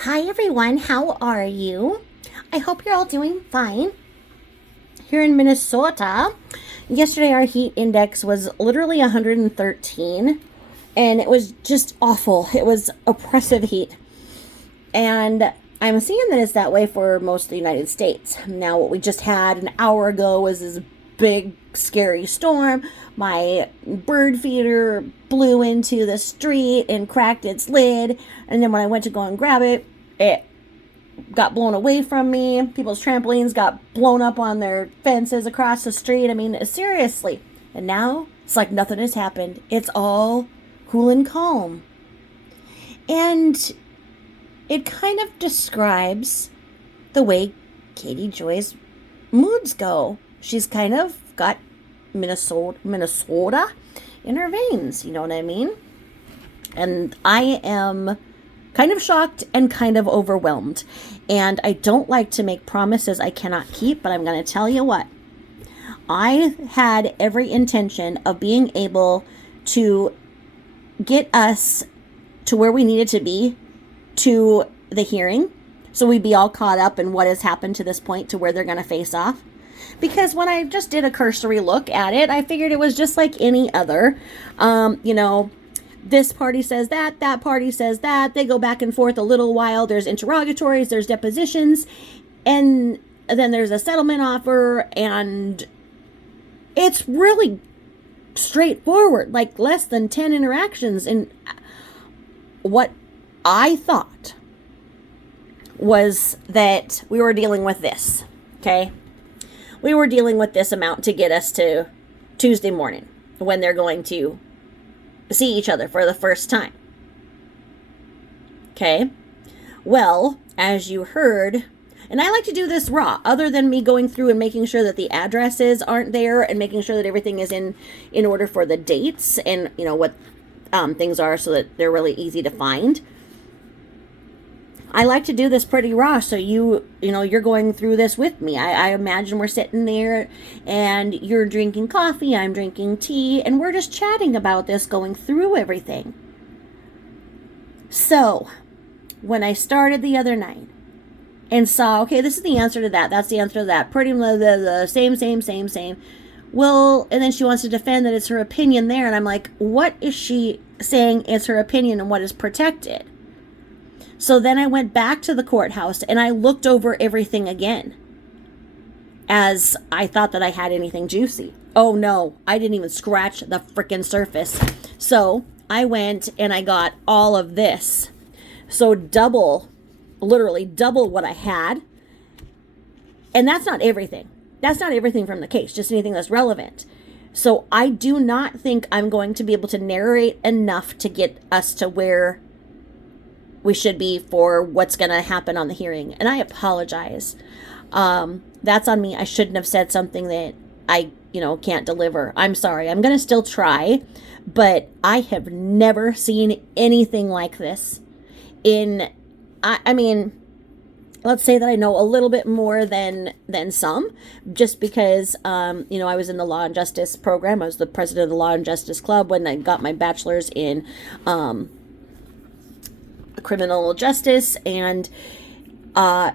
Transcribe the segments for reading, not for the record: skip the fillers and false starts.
Hi everyone, how are you? I hope you're all doing fine. Here in Minnesota, yesterday our heat index was literally 113 and it was just awful. It was oppressive heat. And I'm seeing that it's that way for most of the United States. Now, what we just had an hour ago was this big, scary storm. My bird feeder blew into the street and cracked its lid. And then when I went to go and grab it, it got blown away from me. People's trampolines got blown up on their fences across the street. I mean, seriously. And now it's like nothing has happened. It's all cool and calm. And it kind of describes the way Katie Joy's moods go. She's kind of got Minnesota in her veins, you know what I mean? And I am kind of shocked and kind of overwhelmed. And I don't like to make promises I cannot keep, but I'm going to tell you what. I had every intention of being able to get us to where we needed to be to the hearing, so we'd be all caught up in what has happened to this point to where they're going to face off. Because when I just did a cursory look at it, I figured it was just like any other. This party says that party says that. They go back and forth a little while. There's interrogatories, there's depositions, and then there's a settlement offer, and it's really straightforward, like less than 10 interactions. And what I thought was that we were dealing with this, okay? We were dealing with this amount to get us to Tuesday morning when they're going to see each other for the first time. Okay? Well, as you heard, and I like to do this raw, other than me going through and making sure that the addresses aren't there and making sure that everything is in order for the dates and, what things are so that they're really easy to find. I like to do this pretty raw, so you're going through this with me. I imagine we're sitting there and you're drinking coffee, I'm drinking tea, and we're just chatting about this, going through everything. So, when I started the other night and saw, okay, this is the answer to that, that's the answer to that, pretty much the same. Well, and then she wants to defend that it's her opinion there, and I'm like, what is she saying is her opinion and what is protected? So then I went back to the courthouse and I looked over everything again, as I thought that I had anything juicy. Oh no, I didn't even scratch the frickin' surface. So I went and I got all of this. So literally double what I had. And that's not everything. That's not everything from the case, just anything that's relevant. So I do not think I'm going to be able to narrate enough to get us to where we should be for what's going to happen on the hearing. And I apologize. That's on me. I shouldn't have said something that I, can't deliver. I'm sorry. I'm going to still try, but I have never seen anything like this I mean, let's say that I know a little bit more than some, just because, I was in the Law and Justice program. I was the president of the Law and Justice Club when I got my bachelor's in, criminal justice, and like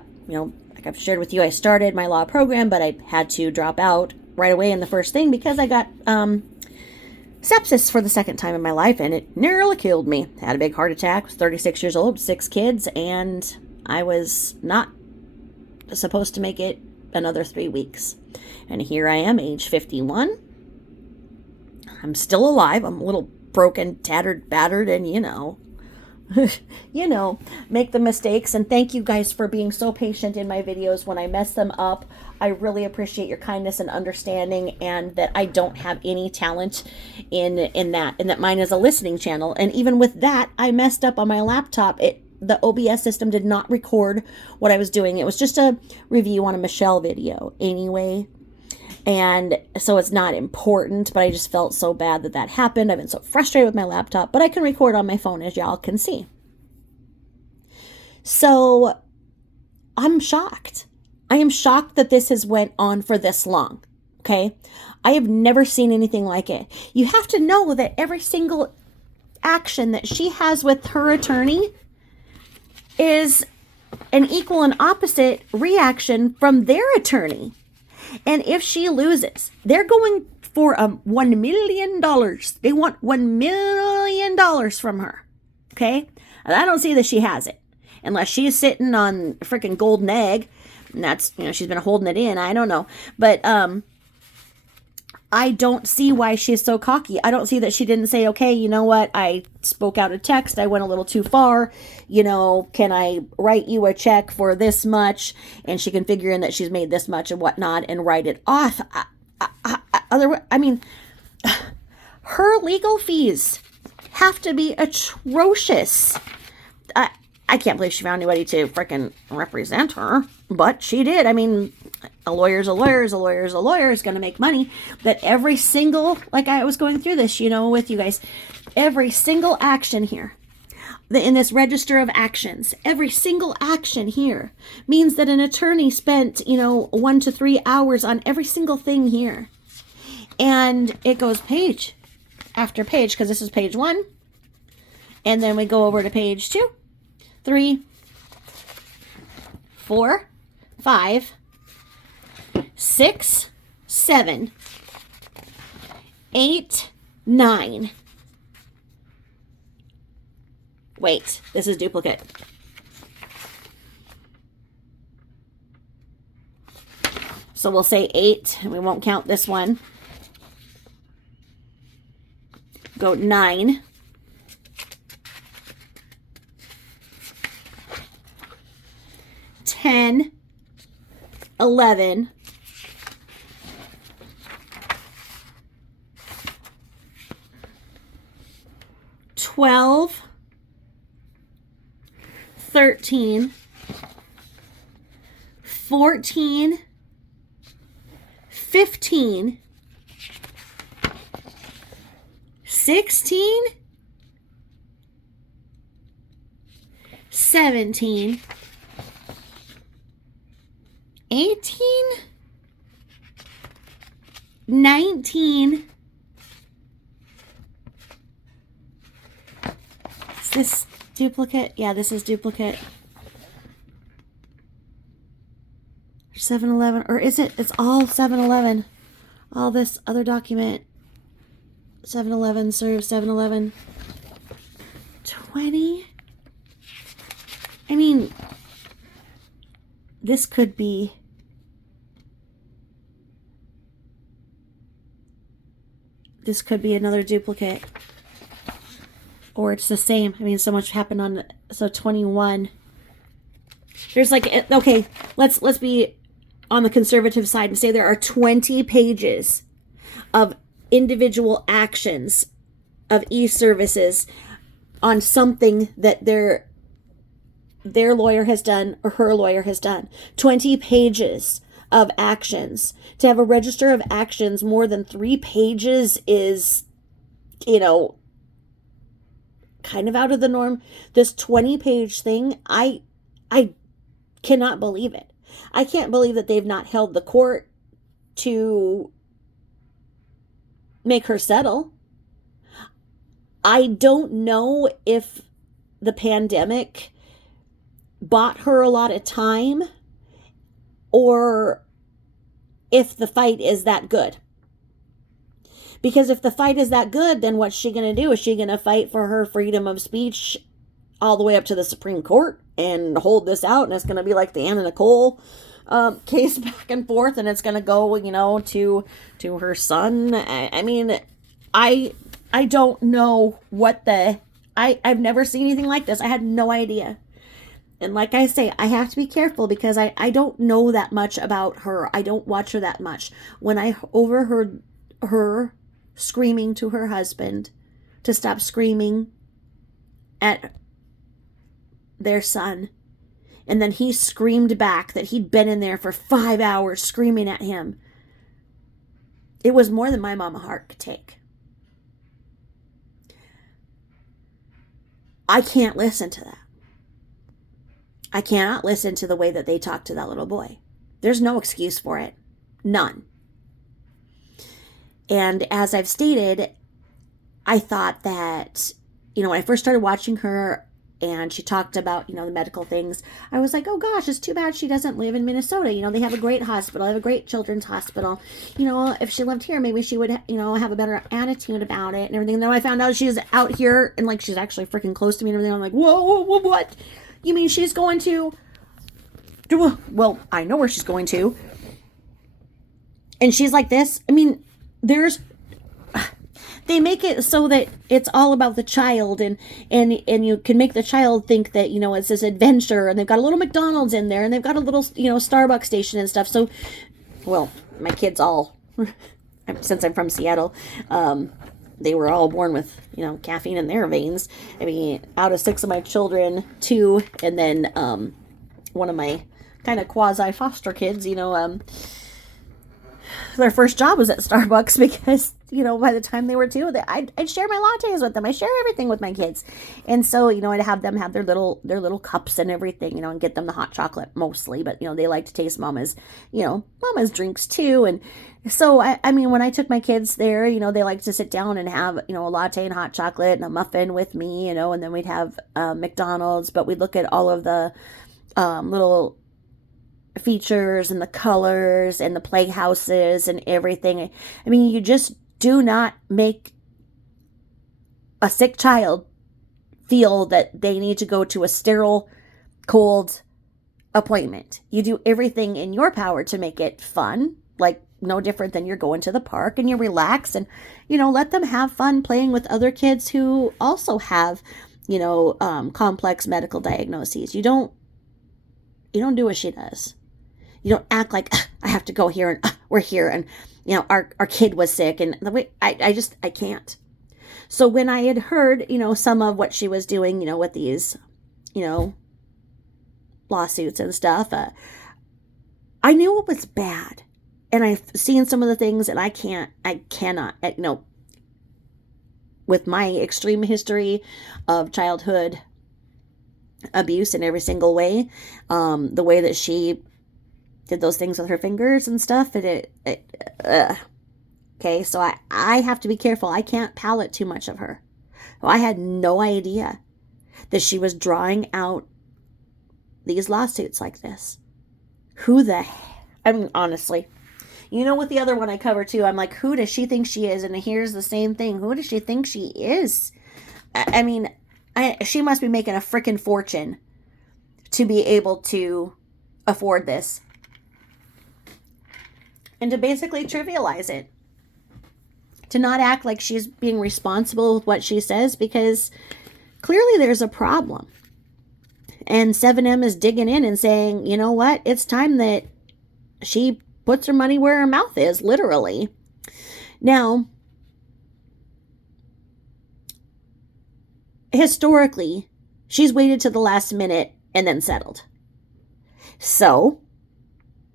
I've shared with you, I started my law program, but I had to drop out right away in the first thing because I got sepsis for the second time in my life, and it nearly killed me. I had a big heart attack, was 36 years old, 6 kids, and I was not supposed to make it another 3 weeks. And here I am, age 51. I'm still alive. I'm a little broken, tattered, battered, and make the mistakes. And thank you guys for being so patient in my videos when I mess them up. I really appreciate your kindness and understanding, and that I don't have any talent in that, and that mine is a listening channel. And even with that, I messed up on my laptop. The OBS system did not record what I was doing. It was just a review on a Michelle video anyway. And so it's not important, but I just felt so bad that happened. I've been so frustrated with my laptop, but I can record on my phone, as y'all can see. So I'm shocked. I am shocked that this has went on for this long. Okay. I have never seen anything like it. You have to know that every single action that she has with her attorney is an equal and opposite reaction from their attorney. And if she loses, they're going for $1 million. They want $1 million from her. Okay? And I don't see that she has it. Unless she's sitting on a freaking golden egg. And that's, she's been holding it in. I don't know. But I don't see why she's so cocky. I don't see that she didn't say, okay, you know what? I spoke out of text. I went a little too far. Can I write you a check for this much? And she can figure in that she's made this much and whatnot and write it off. Her legal fees have to be atrocious. I can't believe she found anybody to freaking represent her, but she did. A lawyer's a lawyer's a lawyer's a lawyer is going to make money. That every single, like I was going through this, with you guys, every single action here, in this register of actions, every single action here means that an attorney spent, 1 to 3 hours on every single thing here. And it goes page after page, because this is page 1. And then we go over to page 2, 3, 4, 5, 6, 7, 8, 9. Wait, this is duplicate. So we'll say 8, and we won't count this one. Go 9. 10, 11, 12, 13, 14, 15, 16, 17, 18, 19. Is this duplicate? Yeah, this is duplicate. 7-Eleven, or is it? It's all 7-Eleven. All this other document. 7-Eleven, serve 7-Eleven. 20. This could be. This could be another duplicate. Or it's the same. So much happened on, 21. There's okay, let's be on the conservative side and say there are 20 pages of individual actions of e-services on something that their lawyer has done or her lawyer has done. 20 pages of actions. To have a register of actions more than 3 pages is, kind of out of the norm. This 20-page thing, I cannot believe it. I can't believe that they've not held the court to make her settle. I don't know if the pandemic bought her a lot of time or if the fight is that good. Because if the fight is that good, then what's she going to do? Is she going to fight for her freedom of speech all the way up to the Supreme Court and hold this out? And it's going to be like the Anna Nicole case back and forth, and it's going to go, to her son. I don't know what I've never seen anything like this. I had no idea. And like I say, I have to be careful because I don't know that much about her. I don't watch her that much. When I overheard her screaming to her husband to stop screaming at their son, and then he screamed back that he'd been in there for 5 hours screaming at him, it was more than my mama heart could take. I can't listen to that. I cannot listen to the way that they talk to that little boy. There's no excuse for it. None. And as I've stated, I thought that, when I first started watching her, and she talked about, the medical things. I was like, oh gosh, it's too bad she doesn't live in Minnesota. They have a great hospital. They have a great children's hospital. If she lived here, maybe she would, have a better attitude about it and everything. And then I found out she's out here and like she's actually freaking close to me and everything. I'm like, whoa, what? You mean she's going to? Well, I know where she's going to. And she's like this. I mean, they make it so that it's all about the child, and you can make the child think that, it's this adventure, and they've got a little McDonald's in there, and they've got a little, Starbucks station and stuff. So, well, my kids all, since I'm from Seattle, they were all born with, caffeine in their veins. I mean, out of 6 of my children, 2, and then one of my kind of quasi foster kids, their first job was at Starbucks because, by the time they were 2, I'd share my lattes with them. I share everything with my kids. And so, I'd have them have their little cups and everything, and get them the hot chocolate mostly, but, they like to taste mama's drinks too. And so, I mean, when I took my kids there, they like to sit down and have, a latte and hot chocolate and a muffin with me, and then we'd have McDonald's, but we'd look at all of the little features and the colors and the playhouses and everything. I mean, you just do not make a sick child feel that they need to go to a sterile, cold appointment. You do everything in your power to make it fun, like no different than you're going to the park, and you relax and, let them have fun playing with other kids who also have, complex medical diagnoses. You don't do what she does. You don't act like, I have to go here and we're here and, our kid was sick, and the way I can't. So when I had heard, some of what she was doing, with these, lawsuits and stuff, I knew it was bad. And I've seen some of the things, and I cannot, with my extreme history of childhood abuse in every single way, the way that she did those things with her fingers and stuff, okay, so I have to be careful. I can't palate too much of her. I had no idea that she was drawing out these lawsuits like this. I mean, honestly, with the other one I cover too, I'm like, who does she think she is? And here's the same thing. Who does she think she is? I mean, she must be making a freaking fortune to be able to afford this. And to basically trivialize it. To not act like she's being responsible with what she says, because clearly there's a problem. And 7M is digging in and saying, you know what? It's time that she puts her money where her mouth is, literally. Now, historically, she's waited to the last minute and then settled. So,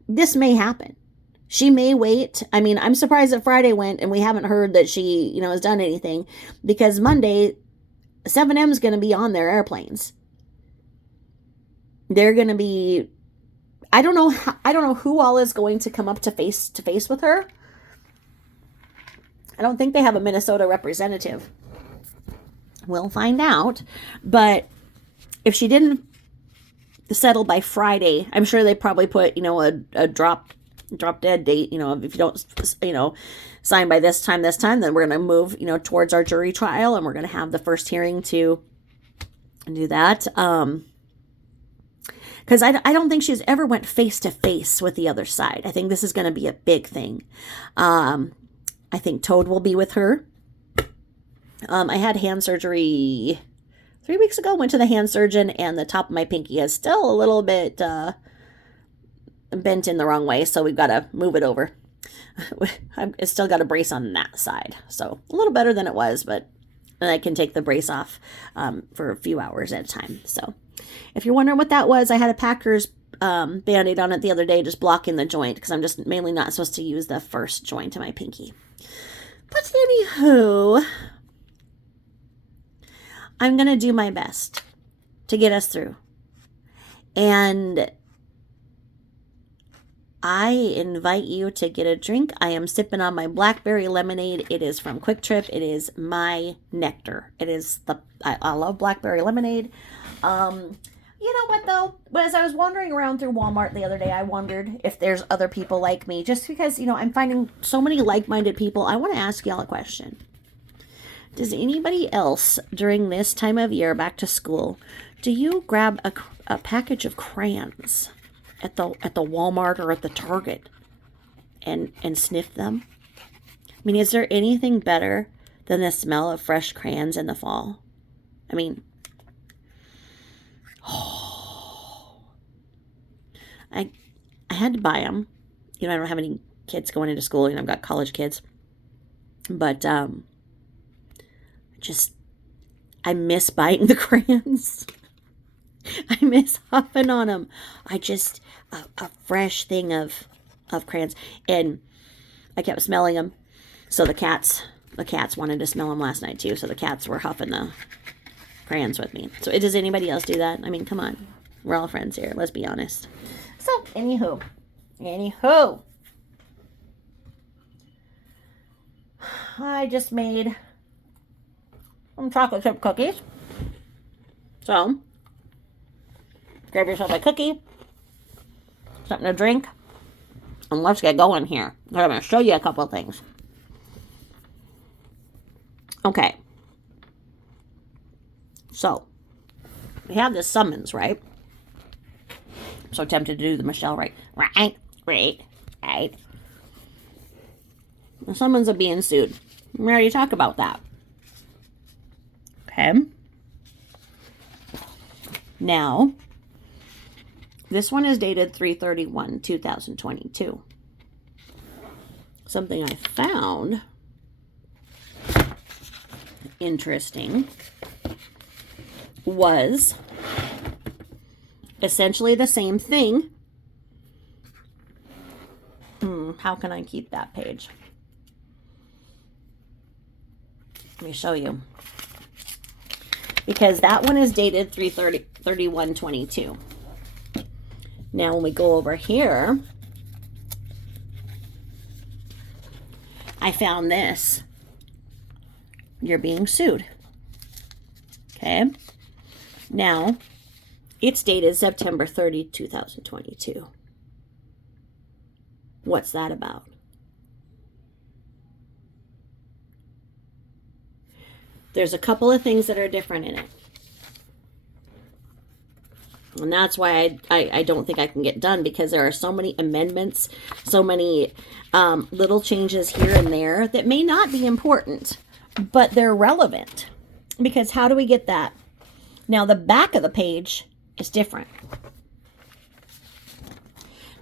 this may happen. She may wait. I mean, I'm surprised that Friday went and we haven't heard that she, has done anything, because Monday, 7M is going to be on their airplanes. They're going to be, I don't know who all is going to come up to face with her. I don't think they have a Minnesota representative. We'll find out. But if she didn't settle by Friday, I'm sure they probably put, a drop dead date. If you don't, sign by this time, then we're going to move, towards our jury trial, and we're going to have the first hearing to do that. Because I don't think she's ever went face to face with the other side. I think this is going to be a big thing. I think Toad will be with her. I had hand surgery 3 weeks ago, went to the hand surgeon, and the top of my pinky is still a little bit bent in the wrong way, so we've got to move it over. I've still got a brace on that side, so a little better than it was, but I can take the brace off for a few hours at a time. So if you're wondering what that was, I had a Packers Band-Aid on it the other day, just blocking the joint, because I'm just mainly not supposed to use the first joint of my pinky. But anywho, I'm going to do my best to get us through. And I invite you to get a drink. I am sipping on my blackberry lemonade. It is from Quick Trip. It is my nectar. I love blackberry lemonade. You know what though? But as I was wandering around through Walmart the other day, I wondered if there's other people like me. Just because, I'm finding so many like-minded people, I want to ask y'all a question. Does anybody else during this time of year, back to school, do you grab a package of crayons at the Walmart or at the Target and sniff them? I mean, is there anything better than the smell of fresh crayons in the fall? I mean, I had to buy them. I don't have any kids going into school. I've got college kids. But I miss buying the crayons. I miss huffing on them. A fresh thing of crayons. And I kept smelling them. So the cats wanted to smell them last night too. So the cats were huffing the crayons with me. So does anybody else do that? I mean, come on. We're all friends here. Let's be honest. So, anywho. I just made some chocolate chip cookies. So, grab yourself a cookie, something to drink, and let's get going here. I'm going to show you a couple things. Okay. So, we have this summons, right? I'm so tempted to do the Michelle right. The summons of being sued. We already talked about that. Okay. Now, this one is dated 3/31/2022. Something I found interesting was essentially the same thing. How can I keep that page? Let me show you. Because that one is dated 3/31/22. Now, when we go over here, I found this. You're being sued. Okay. Now, it's dated September 30, 2022. What's that about? There's a couple of things that are different in it. And that's why I don't think I can get done, because there are so many amendments, so many little changes here and there that may not be important, but they're relevant. Because how do we get that? Now, the back of the page is different.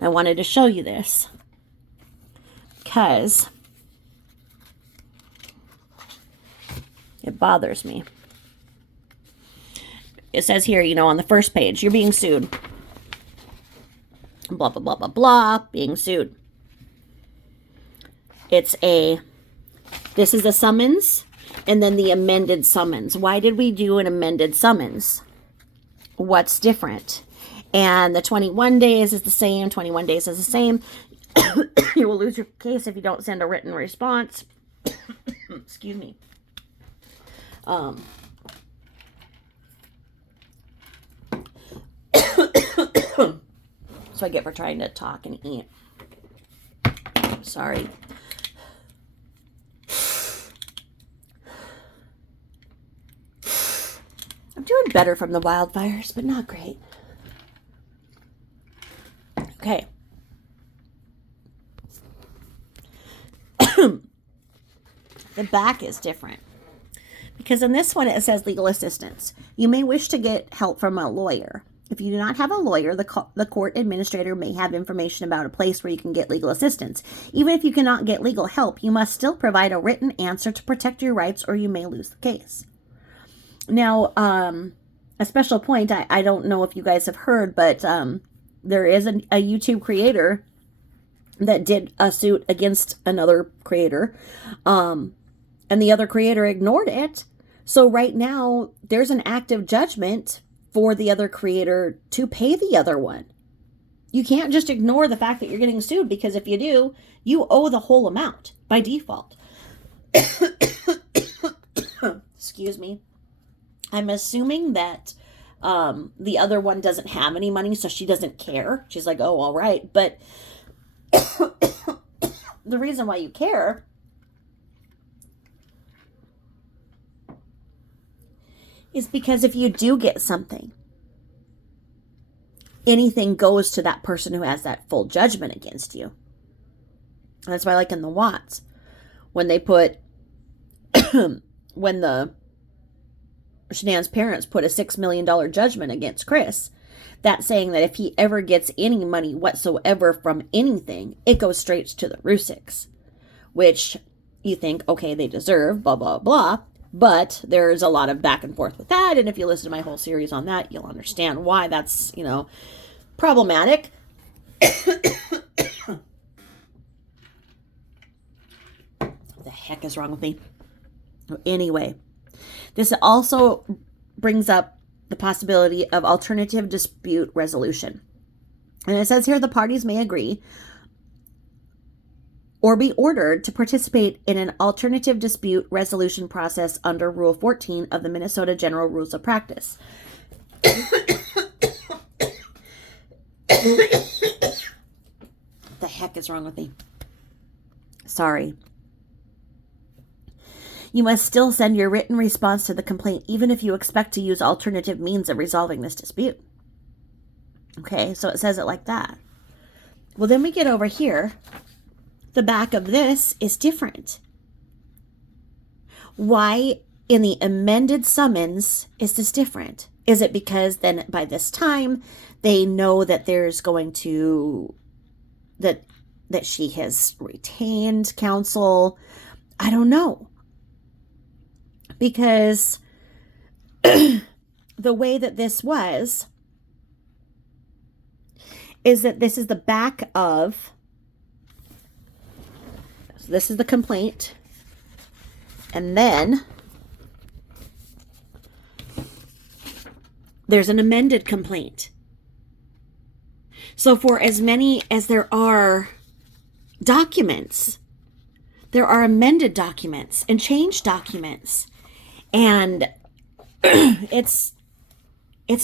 I wanted to show you this because it bothers me. It says here, on the first page, you're being sued. Blah, blah, blah, blah, blah, being sued. This is a summons, and then the amended summons. Why did we do an amended summons? What's different? And the 21 days is the same. 21 days is the same. You will lose your case if you don't send a written response. Excuse me. So I get for trying to talk and eat. Sorry. I'm doing better from the wildfires, but not great. Okay. The back is different. Because in this one, it says legal assistance. You may wish to get help from a lawyer. If you do not have a lawyer, the court administrator may have information about a place where you can get legal assistance. Even if you cannot get legal help, you must still provide a written answer to protect your rights, or you may lose the case. Now, a special point, I don't know if you guys have heard, but there is a YouTube creator that did a suit against another creator, and the other creator ignored it. So right now, there's an active judgment for the other creator to pay the other one. You can't just ignore the fact that you're getting sued, because if you do, you owe the whole amount by default. Excuse me. I'm assuming that The other one doesn't have any money, so she doesn't care. She's like, oh, all right. But the reason why you care is because if you do get something, anything goes to that person who has that full judgment against you. And that's why, like in the Watts, when they put, when the Shanann's parents put a $6 million judgment against Chris, that's saying that if he ever gets any money whatsoever from anything, it goes straight to the Rusicks, which you think, okay, they deserve, blah, blah, blah. But there's a lot of back and forth with that. And if you listen to my whole series on that, you'll understand why that's, problematic. What the heck is wrong with me? Anyway, this also brings up the possibility of alternative dispute resolution. And it says here the parties may agree or be ordered to participate in an alternative dispute resolution process under Rule 14 of the Minnesota General Rules of Practice. The heck is wrong with me? Sorry. You must still send your written response to the complaint, even if you expect to use alternative means of resolving this dispute. Okay, so it says it like that. Well, then we get over here. The back of this is different. Why in the amended summons is this different? Is it because then by this time they know that there's going to, that she has retained counsel? I don't know. Because the way that this was is that this is the back of, so this is the complaint, and then there's an amended complaint. So for as many as there are documents, there are amended documents and changed documents. And it's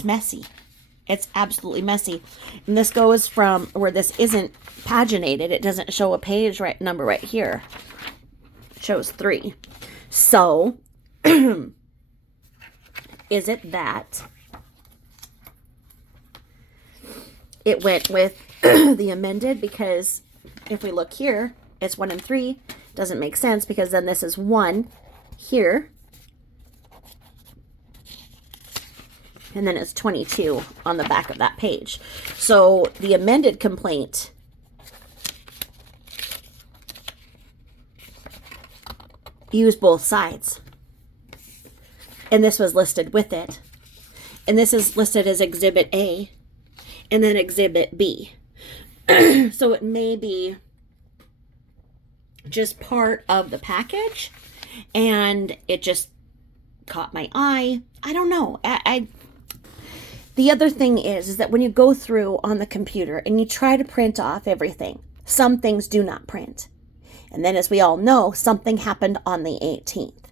messy. It's absolutely messy. And this goes from where this isn't paginated. It doesn't show a page number right here. It shows 3. So, is it that it went with the amended? Because if we look here, it's 1 and 3. Doesn't make sense because then this is 1 here. And then it's 22 on the back of that page. So the amended complaint used both sides. And this was listed with it. And this is listed as Exhibit A and then Exhibit B. So it may be just part of the package and it just caught my eye. I don't know. The other thing is that when you go through on the computer and you try to print off everything, some things do not print. And then as we all know, something happened on the 18th.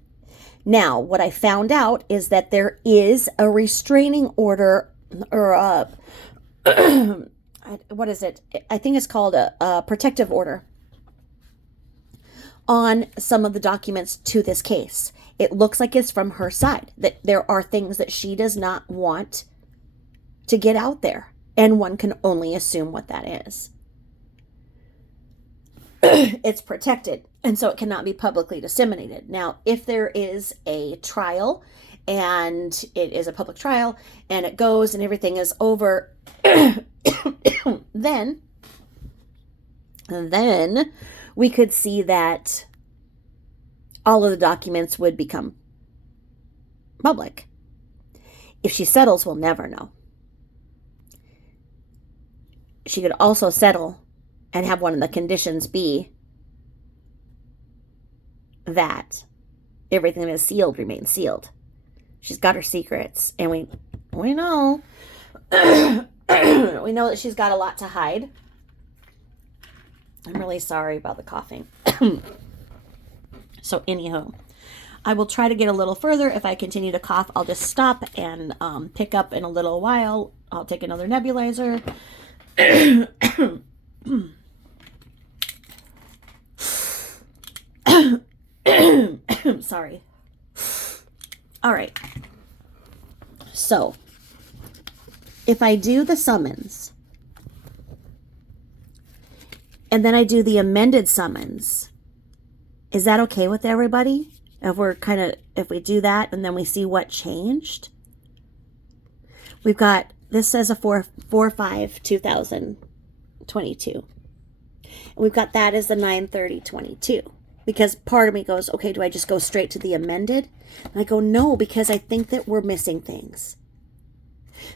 Now, what I found out is that there is a restraining order or a, what is it? I think it's called a protective order on some of the documents to this case. It looks like it's from her side, that there are things that she does not want to get out there. And one can only assume what that is. It's protected, and so it cannot be publicly disseminated. Now, if there is a trial, and it is a public trial, and it goes and everything is over, then we could see that all of the documents would become public. If she settles, we'll never know. She could also settle and have one of the conditions be that everything that is sealed remains sealed. She's got her secrets, and we know we know that she's got a lot to hide. I'm really sorry about the coughing. So anyhow, I will try to get a little further. If I continue to cough, I'll just stop and pick up in a little while. I'll take another nebulizer. Sorry. All right. So, if I do the summons, and then I do the amended summons, is that okay with everybody? If we do that and then we see what changed? We've got, this says a 4/5/2022. And we've got that as the 9/30/22. Because part of me goes, okay, do I just go straight to the amended? And I go, no, because I think that we're missing things.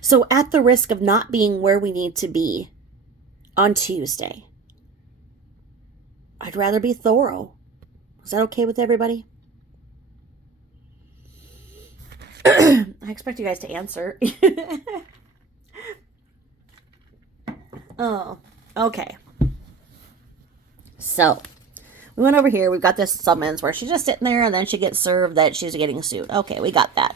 So at the risk of not being where we need to be on Tuesday, I'd rather be thorough. Is that okay with everybody? I expect you guys to answer. Oh, okay. So, we went over here. We've got this summons where she's just sitting there and then she gets served that she's getting sued. Okay, we got that.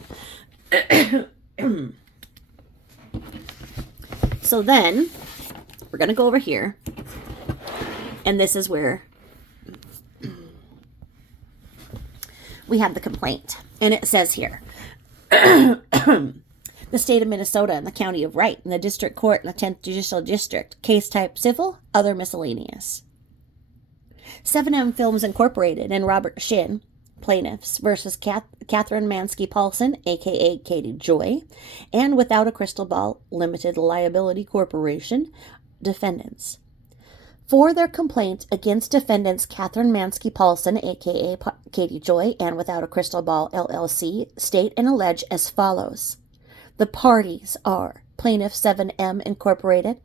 So then, we're going to go over here. And this is where we have the complaint. And it says here, the state of Minnesota and the county of Wright and the district court and the 10th Judicial District. Case type civil, other miscellaneous. 7M Films Incorporated and Robert Shin, plaintiffs, versus Catherine Mansky Paulson, a.k.a. Katie Joy, and Without a Crystal Ball Limited Liability Corporation, defendants. For their complaint against defendants Catherine Mansky Paulson, a.k.a. Katie Joy, and Without a Crystal Ball LLC, state and allege as follows. The parties are Plaintiff 7M Incorporated.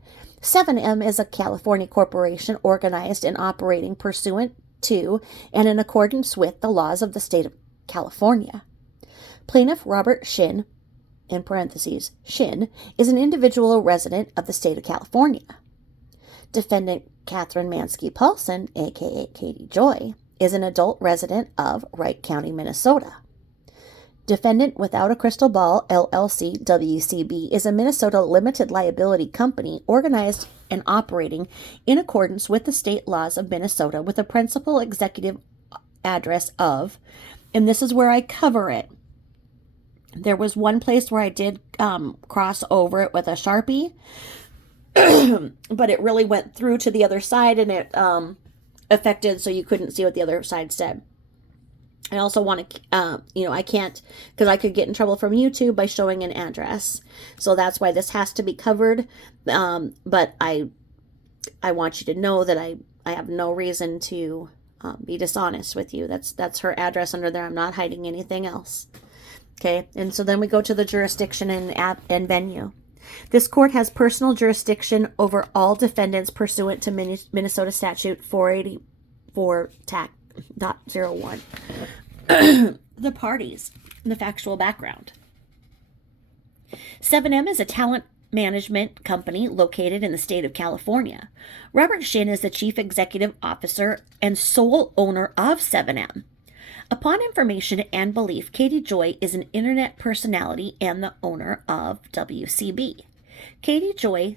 7M is a California corporation organized and operating pursuant to and in accordance with the laws of the state of California. Plaintiff Robert Shin, in parentheses, Shin, is an individual resident of the state of California. Defendant Catherine Mansky Paulson, a.k.a. Katie Joy, is an adult resident of Wright County, Minnesota. Defendant Without a Crystal Ball, LLC, WCB, is a Minnesota limited liability company organized and operating in accordance with the state laws of Minnesota with a principal executive address of, and this is where I cover it. There was one place where I did cross over it with a Sharpie, but it really went through to the other side and it affected so you couldn't see what the other side said. I also want to, I can't, because I could get in trouble from YouTube by showing an address. So that's why this has to be covered. But I want you to know that I have no reason to be dishonest with you. That's her address under there. I'm not hiding anything else. Okay. And so then we go to the jurisdiction and venue. This court has personal jurisdiction over all defendants pursuant to Minnesota Statute 484.01. The parties and the factual background. 7M is a talent management company located in the state of California. Robert Shin is the chief executive officer and sole owner of 7M. Upon information and belief, Katie Joy is an internet personality and the owner of WCB. Katie Joy,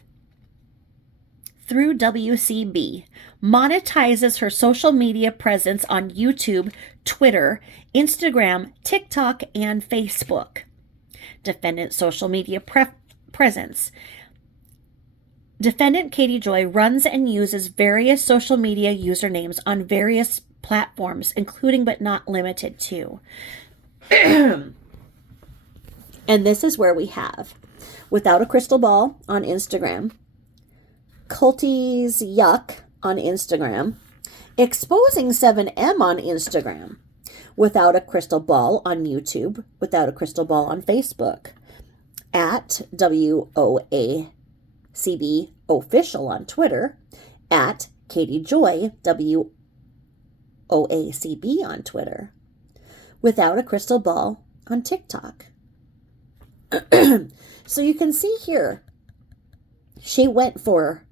through WCB, monetizes her social media presence on YouTube, Twitter, Instagram, TikTok, and Facebook. Defendant social media presence. Defendant Katie Joy runs and uses various social media usernames on various platforms, including but not limited to. And this is where we have Without a Crystal Ball on Instagram, Culties Yuck on Instagram, Exposing 7M on Instagram, Without a Crystal Ball on YouTube, Without a Crystal Ball on Facebook, at WOACB Official on Twitter, at Katie Joy WOACB on Twitter, Without a Crystal Ball on TikTok. So you can see here, she went for,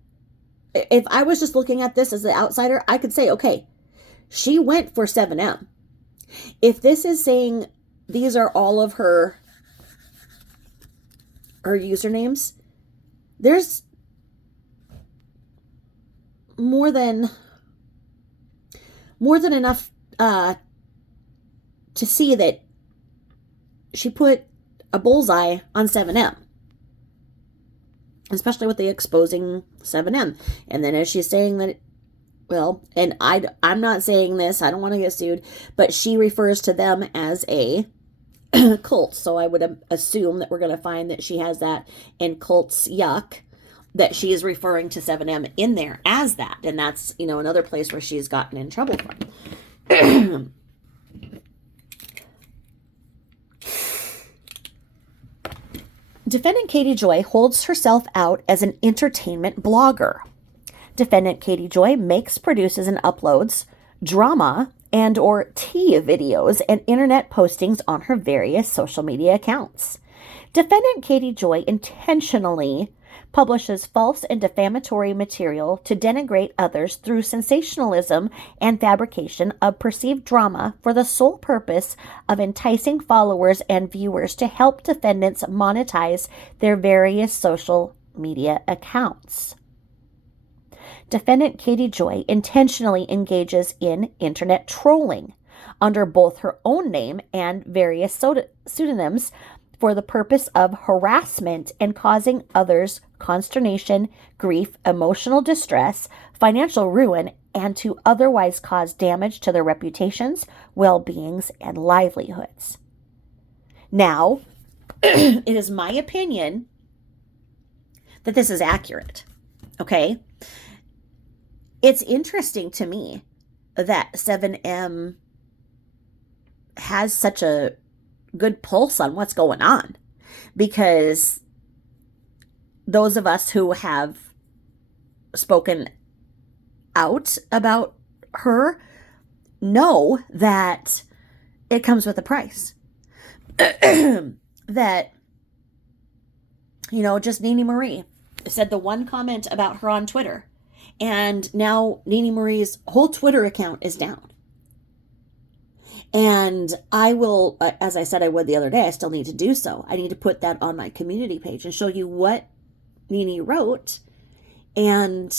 if I was just looking at this as the outsider, I could say, okay, she went for 7M. If this is saying these are all of her usernames, there's more than enough to see that she put a bullseye on 7M, especially with the exposing 7M. And then as she's saying that, well, and I'm not saying this, I don't want to get sued, but she refers to them as a cult. So I would assume that we're going to find that she has that in Cults Yuck, that she is referring to 7M in there as that. And that's, another place where she's gotten in trouble from. Defendant Katie Joy holds herself out as an entertainment blogger. Defendant Katie Joy makes, produces, and uploads drama and or tea videos and internet postings on her various social media accounts. Defendant Katie Joy intentionally publishes false and defamatory material to denigrate others through sensationalism and fabrication of perceived drama for the sole purpose of enticing followers and viewers to help defendants monetize their various social media accounts. Defendant Katie Joy intentionally engages in internet trolling under both her own name and various pseudonyms for the purpose of harassment and causing others consternation, grief, emotional distress, financial ruin, and to otherwise cause damage to their reputations, well-beings, and livelihoods. Now, it is my opinion that this is accurate, okay? It's interesting to me that 7M has such a good pulse on what's going on, because those of us who have spoken out about her know that it comes with a price. That, just Nene Marie said the one comment about her on Twitter, and now Nene Marie's whole Twitter account is down. And I will, as I said I would the other day, I still need to do so. I need to put that on my community page and show you what Nene wrote and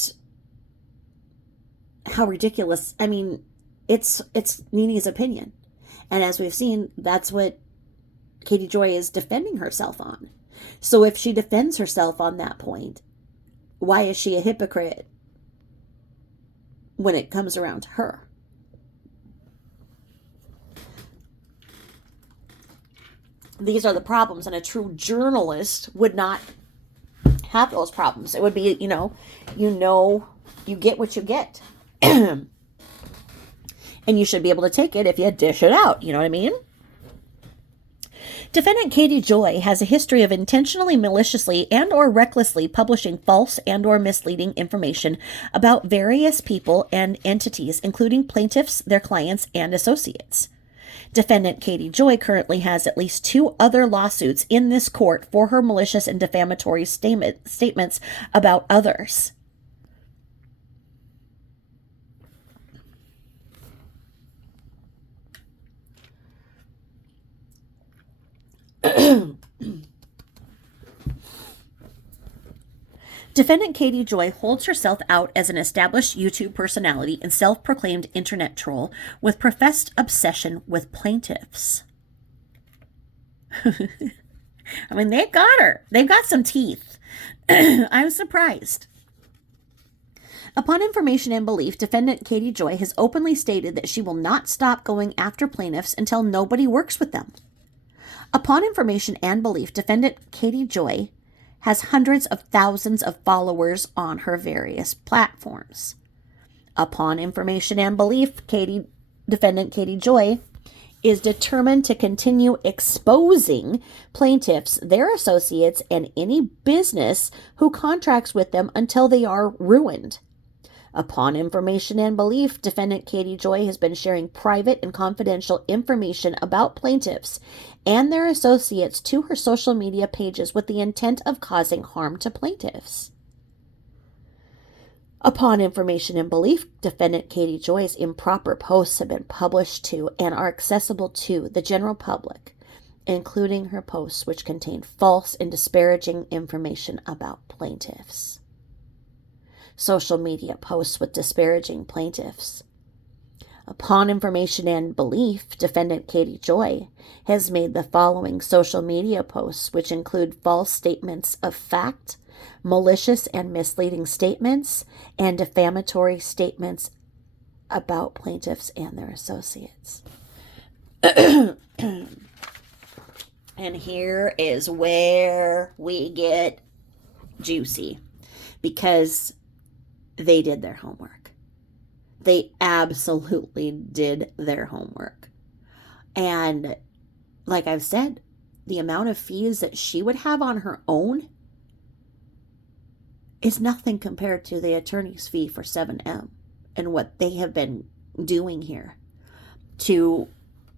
how ridiculous. I mean, it's Nene's opinion. And as we've seen, that's what Katie Joy is defending herself on. So if she defends herself on that point, why is she a hypocrite when it comes around to her? These are the problems, and a true journalist would not have those problems. It would be, you get what you get. And you should be able to take it if you dish it out. You know what I mean? Defendant Katie Joy has a history of intentionally, maliciously, and or recklessly publishing false and or misleading information about various people and entities, including plaintiffs, their clients, and associates. Defendant Katie Joy currently has at least 2 other lawsuits in this court for her malicious and defamatory statements about others. Defendant Katie Joy holds herself out as an established YouTube personality and self-proclaimed internet troll with professed obsession with plaintiffs. I mean, they've got her. They've got some teeth. I'm surprised. Upon information and belief, defendant Katie Joy has openly stated that she will not stop going after plaintiffs until nobody works with them. Upon information and belief, defendant Katie Joy has hundreds of thousands of followers on her various platforms. Upon information and belief, defendant Katie Joy is determined to continue exposing plaintiffs, their associates, and any business who contracts with them until they are ruined. Upon information and belief, defendant Katie Joy has been sharing private and confidential information about plaintiffs and their associates to her social media pages with the intent of causing harm to plaintiffs. Upon information and belief, defendant Katie Joy's improper posts have been published to and are accessible to the general public, including her posts which contain false and disparaging information about plaintiffs. Social media posts with disparaging plaintiffs. Upon information and belief, defendant Katie Joy has made the following social media posts, which include false statements of fact, malicious and misleading statements, and defamatory statements about plaintiffs and their associates. And here is where we get juicy, because they did their homework. They absolutely did their homework. And like I've said, the amount of fees that she would have on her own is nothing compared to the attorney's fee for 7M and what they have been doing here to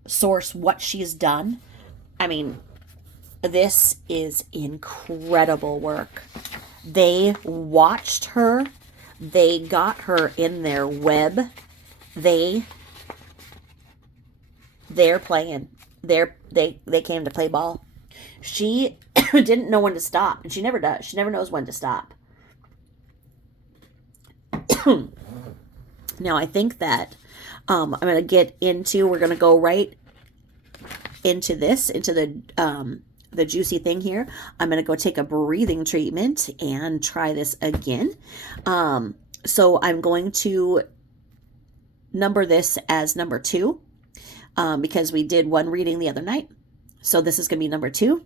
source what she's done. I mean, this is incredible work. They watched her. They got her in their web. They're playing. They came to play ball. She didn't know when to stop, and she never does. She never knows when to stop. Now, I think that I'm going to get into, we're going to go right into this, into the juicy thing here. I'm going to go take a breathing treatment and try this again. So I'm going to number this as number 2 because we did one reading the other night. So this is going to be number 2.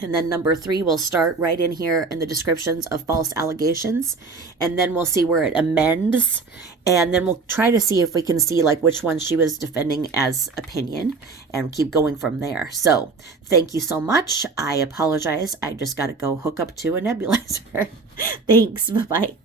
And then number 3 will start right in here in the descriptions of false allegations. And then we'll see where it amends. And then we'll try to see if we can see like which one she was defending as opinion and keep going from there. So thank you so much. I apologize. I just got to go hook up to a nebulizer. Thanks. Bye-bye.